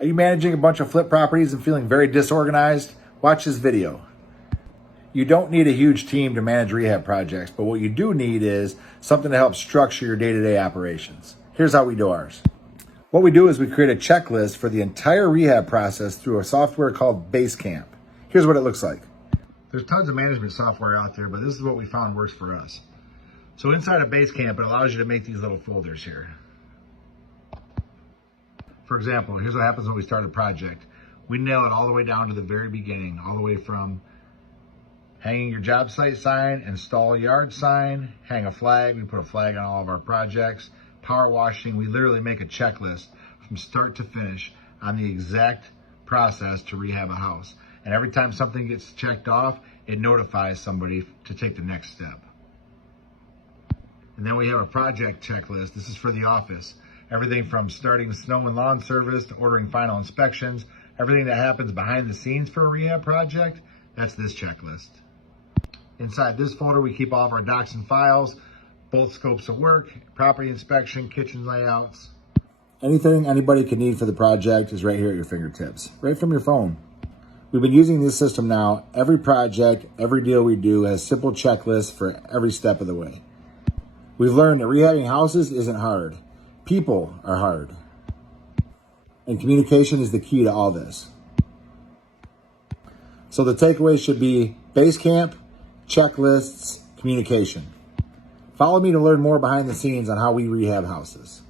Are you managing a bunch of flip properties and feeling very disorganized? Watch this video. You don't need a huge team to manage rehab projects, but what you do need is something to help structure your day-to-day operations. Here's how we do ours. What we do is we create a checklist for the entire rehab process through a software called Basecamp. Here's what it looks like. There's tons of management software out there, but this is what we found works for us. So inside of Basecamp, it allows you to make these little folders here. For example, here's what happens when we start a project. We nail it all the way down to the very beginning, all the way from hanging your job site sign, install a yard sign, hang a flag. We put a flag on all of our projects. Power washing, we literally make a checklist from start to finish on the exact process to rehab a house. And every time something gets checked off, it notifies somebody to take the next step. And then we have a project checklist. This is for the office. Everything from starting snow and lawn service to ordering final inspections, everything that happens behind the scenes for a rehab project, that's this checklist. Inside this folder, we keep all of our docs and files, both scopes of work, property inspection, kitchen layouts. Anything anybody could need for the project is right here at your fingertips, right from your phone. We've been using this system now. Every project, every deal we do has simple checklists for every step of the way. We've learned that rehabbing houses isn't hard. People are hard. And communication is the key to all this. So the takeaway should be Basecamp, checklists, communication. Follow me to learn more behind the scenes on how we rehab houses.